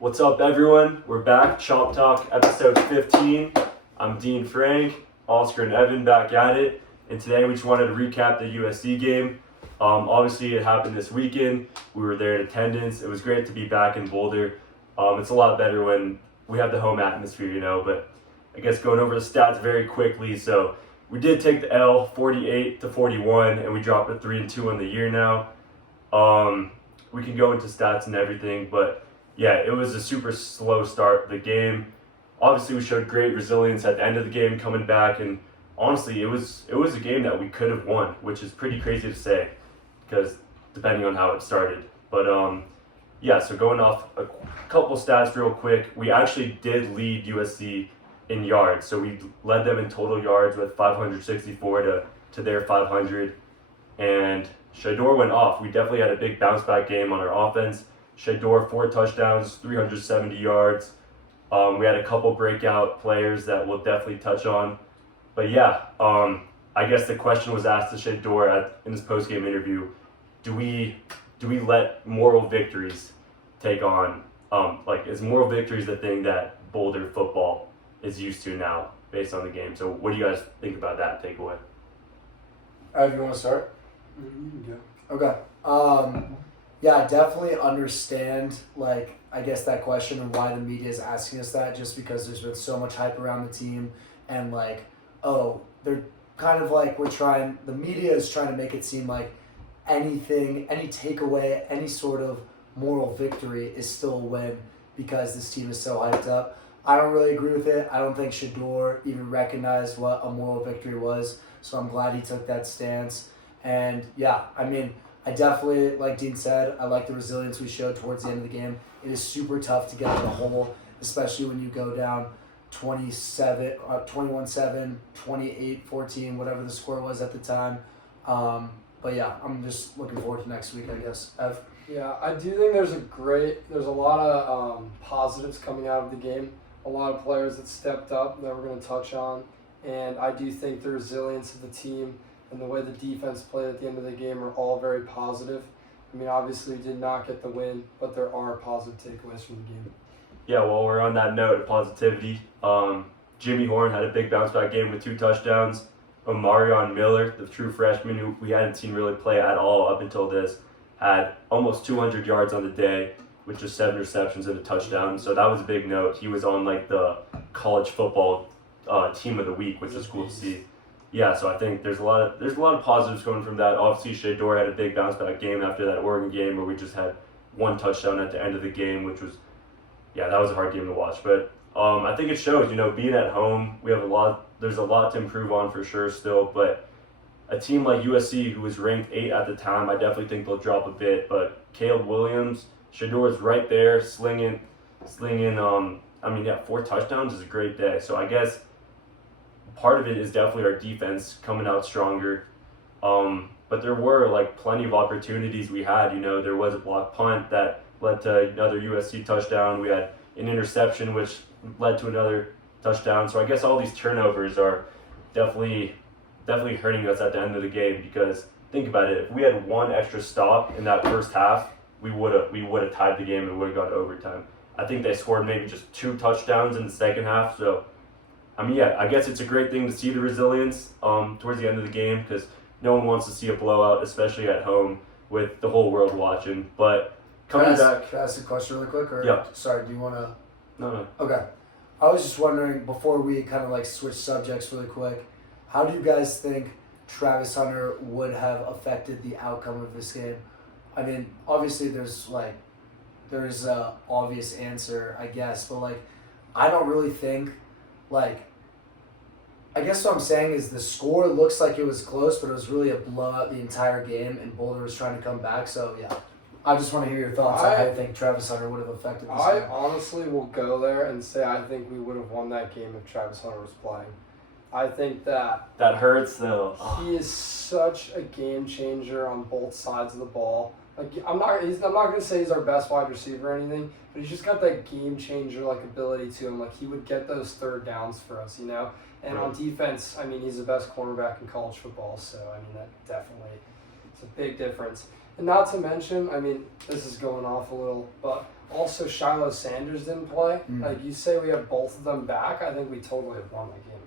What's up, everyone? We're back, ChopTalk, episode 15. I'm Dean Frank, Oscar and Evan back at it, and today we just wanted to recap the USC game. Obviously, it happened this weekend. We were there in attendance. It was great to be back in Boulder. It's a lot better when we have the home atmosphere, but I guess going over the stats very quickly. So we did take the L, 48-41, and we dropped to 3-2 on the year now. We can go into stats and everything, but yeah, it was a super slow start of the game. Obviously, we showed great resilience at the end of the game coming back, and honestly, it was a game that we could have won, which is pretty crazy to say, because depending on how it started. But yeah, so going off a couple stats real quick, we actually did lead USC in yards. So we led them in total yards with 564 to their 500, and Shedeur went off. We definitely had a big bounce back game on our offense. Shedeur, 4 touchdowns, 370 yards. We had a couple breakout players that we'll definitely touch on. But yeah, I guess the question was asked to Shedeur in his post-game interview, do we let moral victories take on, is moral victories the thing that Boulder football is used to now based on the game? So what do you guys think about that takeaway? If you want to start? Yeah. Okay. Yeah, I definitely understand, I guess that question and why the media is asking us that, just because there's been so much hype around the team and they're kind of the media is trying to make it seem like anything, any takeaway, any sort of moral victory is still a win because this team is so hyped up. I don't really agree with it. I don't think Shedeur even recognized what a moral victory was, so I'm glad he took that stance. And yeah, I definitely, like Dean said, I like the resilience we showed towards the end of the game. It is super tough to get out of the hole, especially when you go down 21-7, 28-14, whatever the score was at the time. But yeah, I'm just looking forward to next week, I guess. Ev? Yeah, I do think there's a lot of positives coming out of the game. A lot of players that stepped up that we're going to touch on. And I do think the resilience of the team and the way the defense played at the end of the game are all very positive. Obviously we did not get the win, but there are positive takeaways from the game. Yeah, well, we're on that note of positivity. Jimmy Horn had a big bounce back game with 2 touchdowns. Omarion Miller, the true freshman who we hadn't seen really play at all up until this, had almost 200 yards on the day with just 7 receptions and a touchdown. So that was a big note. He was on the college football team of the week, which is cool to see. Yeah, so I think there's a lot of positives coming from that. Obviously, Shedeur had a big bounce back game after that Oregon game where we just had 1 touchdown at the end of the game, which was, yeah, that was a hard game to watch. But I think it shows, being at home, there's a lot to improve on for sure still. But a team like USC, who was ranked 8 at the time, I definitely think they'll drop a bit. But Caleb Williams, Shedeur is right there, slinging. 4 touchdowns is a great day. So I guess part of it is definitely our defense coming out stronger. But there were plenty of opportunities we had. There was a blocked punt that led to another USC touchdown. We had an interception which led to another touchdown. So I guess all these turnovers are definitely hurting us at the end of the game, because think about it, if we had 1 extra stop in that first half, we would have tied the game and would have gone to overtime. I think they scored maybe just 2 touchdowns in the second half. So I guess it's a great thing to see the resilience towards the end of the game, because no one wants to see a blowout, especially at home with the whole world watching. But coming back... Can I ask a question really quick? Or, yeah. Sorry, do you want to... No. Okay. I was just wondering, before we kind of switch subjects really quick, how do you guys think Travis Hunter would have affected the outcome of this game? Obviously there's a obvious answer, I guess, but I don't really think I guess what I'm saying is the score looks like it was close, but it was really a blowout the entire game, and Boulder was trying to come back. So yeah, I just want to hear your thoughts on how you think Travis Hunter would have affected this game. I honestly will go there and say I think we would have won that game if Travis Hunter was playing. I think that hurts though. He is such a game changer on both sides of the ball. I'm not going to say he's our best wide receiver or anything, but he's just got that game changer ability to him. He would get those 3rd downs for us, And right. On defense, he's the best cornerback in college football, so that definitely, it's a big difference. And not to mention, this is going off a little, but also Shiloh Sanders didn't play. Mm. Like, you say we have both of them back, I think we totally have won that game.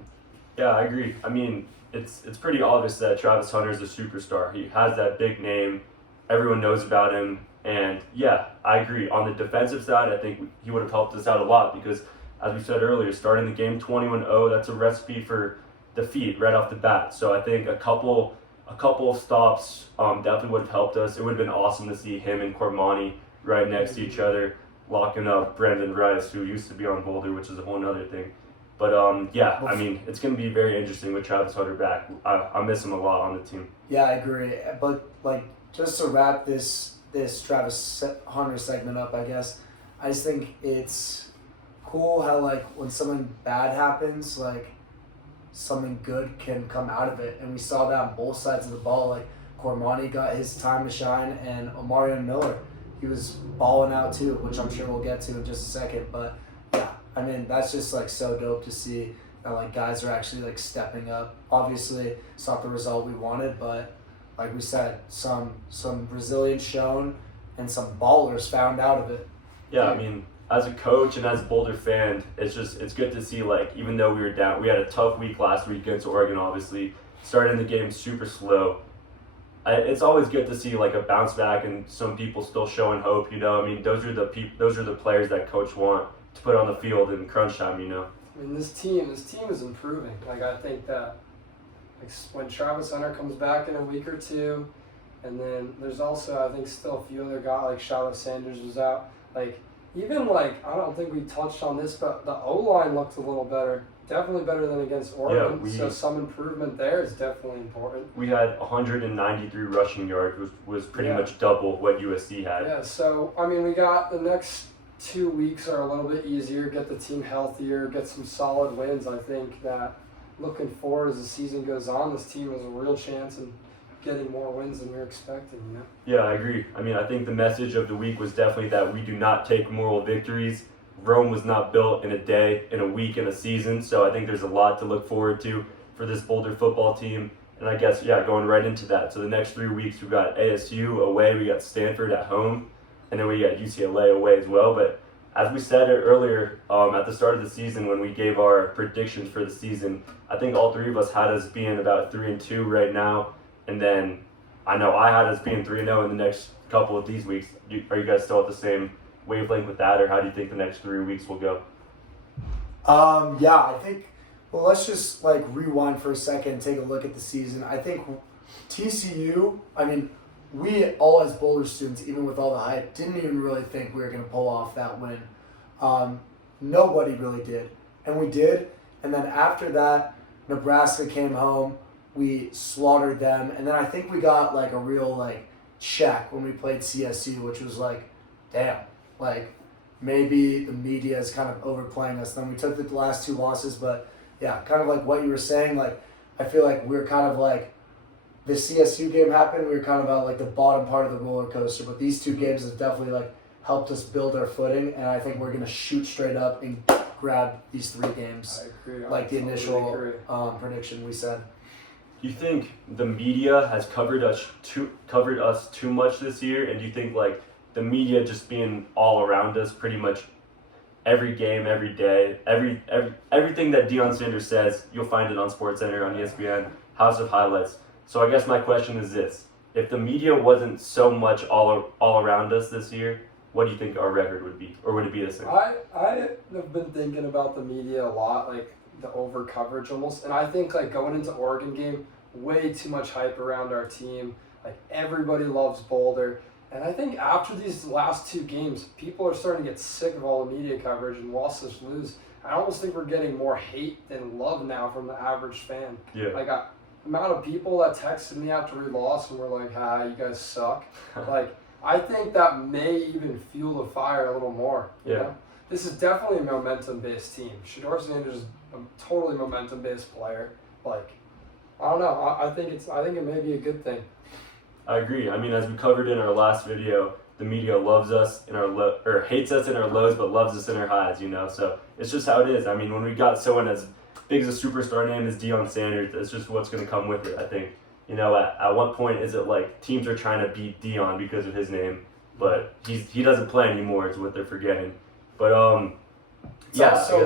Yeah, I agree. I mean, it's pretty obvious that Travis Hunter's a superstar. He has that big name. Everyone knows about him. And yeah, I agree. On the defensive side, I think he would have helped us out a lot because, as we said earlier, starting the game 21-0, that's a recipe for defeat right off the bat. So I think a couple of stops definitely would have helped us. It would have been awesome to see him and Cormani right next to each other, locking up Brandon Rice, who used to be on Boulder, which is a whole other thing. But yeah, I mean, it's going to be very interesting with Travis Hunter back. I miss him a lot on the team. Yeah, I agree. But like, just to wrap this Travis Hunter segment up, I guess, I just think it's cool how like when something bad happens, like something good can come out of it, and we saw that on both sides of the ball. Like Cormani got his time to shine, and Omarion Miller, he was balling out too, which I'm sure we'll get to in just a second. But yeah, I mean, that's just like so dope to see that like guys are actually like stepping up. Obviously, it's not the result we wanted, but like we said, some resilience shown and some ballers found out of it. Yeah, I mean, as a coach and as a Boulder fan, it's good to see, like, even though we were down, we had a tough week last week against Oregon, obviously, starting the game super slow. It's always good to see like a bounce back and some people still showing hope, you know. I mean, those are the players that coach want to put on the field in crunch time, you know. I mean, this team is improving. Like, I think that like when Travis Hunter comes back in a week or two, and then there's also, I think, still a few other guys, like Shiloh Sanders was out. Like, even like, I don't think we touched on this, but the O-line looked a little better. Definitely better than against Oregon. So some improvement there is definitely important. We had 193 rushing yards, which was pretty much double what USC had. Yeah, so, I mean, we got the next 2 weeks are a little bit easier, get the team healthier, get some solid wins. I think that looking forward as the season goes on, this team has a real chance in getting more wins than we were expecting, you know? Yeah, I agree. I mean, I think the message of the week was definitely that we do not take moral victories. Rome was not built in a day, in a week, in a season, so I think there's a lot to look forward to for this Boulder football team. And I guess, yeah, going right into that. So the next 3 weeks, we've got ASU away, we got Stanford at home, and then we got UCLA away as well. But as we said earlier, at the start of the season when we gave our predictions for the season, I think all three of us had us being about 3-2 right now. And then I know I had us being 3-0 in the next couple of these weeks. Are you guys still at the same wavelength with that, or how do you think the next 3 weeks will go? Yeah, I think, well, let's just like rewind for a second and take a look at the season. I think TCU, I mean, we all as Boulder students, even with all the hype, didn't even really think we were going to pull off that win. Nobody really did. And we did. And then after that, Nebraska came home. We slaughtered them. And then I think we got like a real like check when we played CSU, which was like, damn, like maybe the media is kind of overplaying us. Then we took the last 2 losses, but yeah, kind of like what you were saying, like I feel like we're kind of like, the CSU game happened, we were kind of at like the bottom part of the roller coaster, but these 2 games have definitely like helped us build our footing, and I think we're going to shoot straight up and grab these 3 games. I agree. Like the initial prediction we said. Do you think the media has covered us too much this year, and do you think like the media just being all around us pretty much every game, every day, everything that Dion Sanders says, you'll find it on SportsCenter, on ESPN, House of Highlights. So I guess my question is this: if the media wasn't so much all around us this year, what do you think our record would be, or would it be the same? I have been thinking about the media a lot, like the over coverage almost, and I think like going into Oregon game, way too much hype around our team. Like everybody loves Boulder. And I think after these last 2 games, people are starting to get sick of all the media coverage, and loss or lose, I almost think we're getting more hate than love now from the average fan. Yeah. Like the amount of people that texted me after we lost and were like, "Hi, you guys suck." Like I think that may even fuel the fire a little more. You know? This is definitely a momentum-based team. Shedeur Sanders is a totally momentum-based player. Like I don't know. I think it may be a good thing. I agree. I mean, as we covered in our last video, the media loves us in our or hates us in our lows, but loves us in our highs. You know, so it's just how it is. I mean, when we got someone as big as a superstar name as Dion Sanders, that's just what's going to come with it. I think. You know, at what point is it like teams are trying to beat Dion because of his name? but he doesn't play anymore. Is what they're forgetting. But It's yeah. also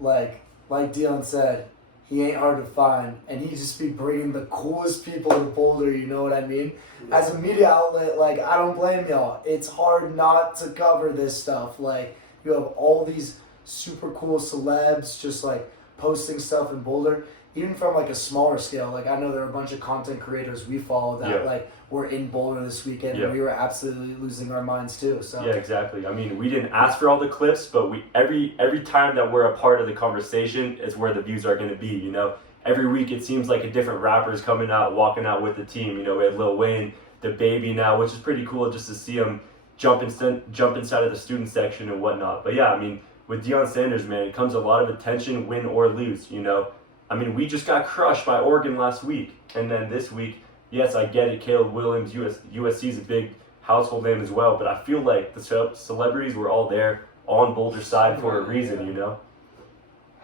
like Dion said, he ain't hard to find, and he just be bringing the coolest people to Boulder. You know what I mean? As a media outlet, like, I don't blame y'all. It's hard not to cover this stuff. Like, you have all these super cool celebs just like posting stuff in Boulder, even from like a smaller scale. Like, I know there are a bunch of content creators we follow that like were in Boulder this weekend, and we were absolutely losing our minds too. So yeah, exactly. I mean, we didn't ask for all the clips, but we every time that we're a part of the conversation is where the views are going to be. You know, every week it seems like a different rapper is coming out, walking out with the team. You know, we had Lil Wayne, the Baby now, which is pretty cool just to see him jump inside of the student section and whatnot. But yeah, I mean, with Dion Sanders, man, it comes a lot of attention, win or lose. You know, I mean, we just got crushed by Oregon last week, and then this week. Yes, I get it. Caleb Williams, USC is a big household name as well, but I feel like the celebrities were all there on Boulder's side for a reason, you know?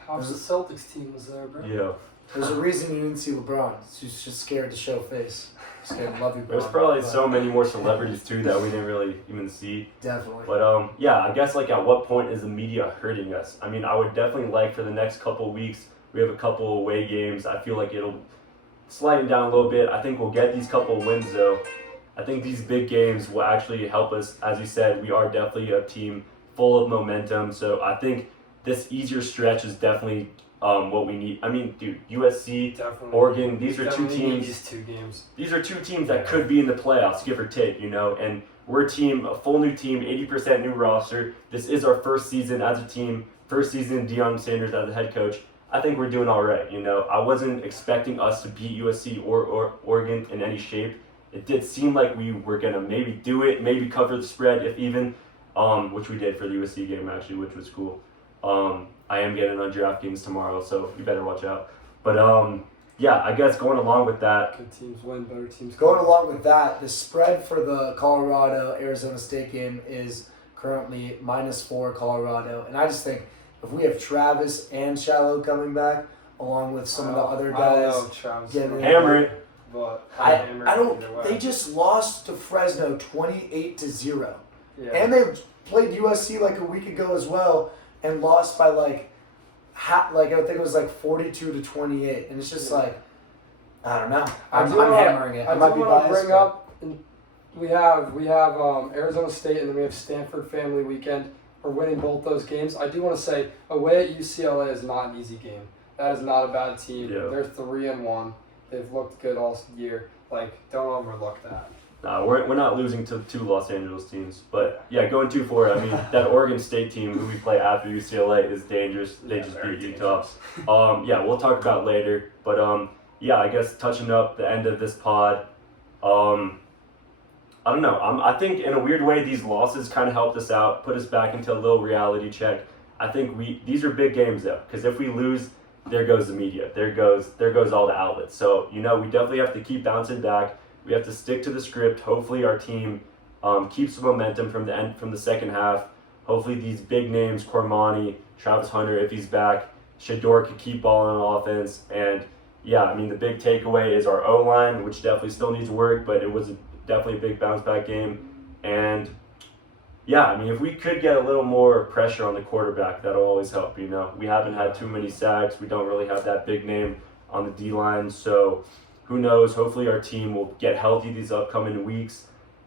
Half the Celtics team was there, bro. Yeah. There's a reason you didn't see LeBron. He's just scared to show face. Scared to love you, bro. There's probably so many more celebrities, too, that we didn't really even see. Definitely. But, yeah, I guess, like, at what point is the media hurting us? I mean, I would definitely like for the next couple of weeks, we have a couple away games. I feel like it'll sliding down a little bit. I think we'll get these couple of wins though. I think these big games will actually help us. As you said, we are definitely a team full of momentum. So I think this easier stretch is definitely what we need. I mean, dude, USC, Definitely. Oregon, these are two teams. These 2 games. These are 2 teams that could be in the playoffs, give or take, you know. And we're a team, a full new team, 80% new roster. This is our first season as a team. First season, Dion Sanders as the head coach. I think we're doing all right, you know. I wasn't expecting us to beat USC or Oregon in any shape. It did seem like we were going to maybe do it, maybe cover the spread, if even, which we did for the USC game, actually, which was cool. I am getting on DraftKings tomorrow, so you better watch out. But, yeah, I guess going along with that. Good teams win, better teams Going along with that, the spread for the Colorado-Arizona State game is currently -4 Colorado. And I just think, if we have Travis and Shallow coming back, along with some of the other guys, Hammer it. But I don't. They just lost to Fresno 28-0, and they played USC like a week ago as well, and lost by I think it was 42-28, and it's just like, I don't know. I'm hammering it. I might be biased. Bring up, we have Arizona State, and then we have Stanford Family Weekend. We're winning both those games. I do want to say, away at UCLA is not an easy game. That is not a bad team. Yeah. They're 3-1. They've looked good all year. Don't overlook that. Nah, we're not losing to 2 Los Angeles teams. But, yeah, going 2-4, I mean, that Oregon State team who we play after UCLA is dangerous. They just beat Utah. Yeah, we'll talk about it later. But, yeah, I guess touching up the end of this pod, I don't know. I think in a weird way these losses kind of helped us out, put us back into a little reality check. I think these are big games though, because if we lose, there goes the media, there goes all the outlets. So you know we definitely have to keep bouncing back. We have to stick to the script. Hopefully our team keeps the momentum from the second half. Hopefully these big names, Cormani, Travis Hunter, if he's back, Shador could keep balling on offense. And yeah, I mean the big takeaway is our O-line, which definitely still needs work, but it was definitely a big bounce back game. And yeah, I mean, if we could get a little more pressure on the quarterback, that'll always help, you know. We haven't had too many sacks. We don't really have that big name on the D-line. So who knows? Hopefully our team will get healthy these upcoming weeks.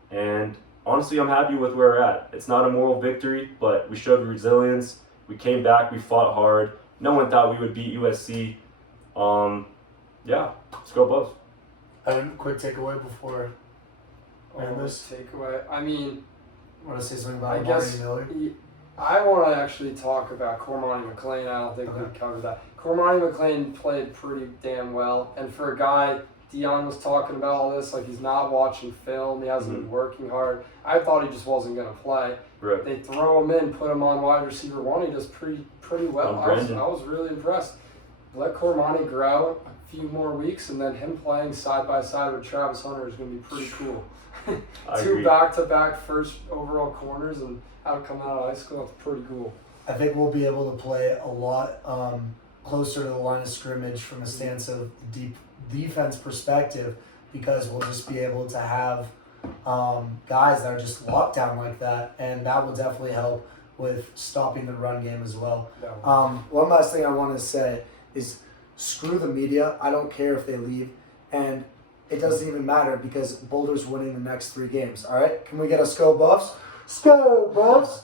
And honestly, I'm happy with where we're at. It's not a moral victory, but we showed resilience. We came back. We fought hard. No one thought we would beat USC. Yeah, let's go Buffs. A quick takeaway before Takeaway. I mean, want to say something about I guess Miller? I want to actually talk about Cormani McClain. I don't think we covered that. Cormani McClain played pretty damn well, and for a guy, Dion was talking about all this, he's not watching film, he hasn't been working hard. I thought he just wasn't going to play. Right. They throw him in, put him on wide receiver 1, he does pretty well. I was really impressed. Let Cormani grow a few more weeks, and then him playing side by side with Travis Hunter is going to be pretty cool. 2 back-to-back first overall corners and coming out of high school, that's pretty cool. I think we'll be able to play a lot closer to the line of scrimmage from a stance of deep defense perspective, because we'll just be able to have guys that are just locked down like that, and that will definitely help with stopping the run game as well. One last thing I want to say is screw the media. I don't care if they leave, and it doesn't even matter because Boulder's winning the next 3 games. All right, can we get a Sko Buffs? Sko Buffs!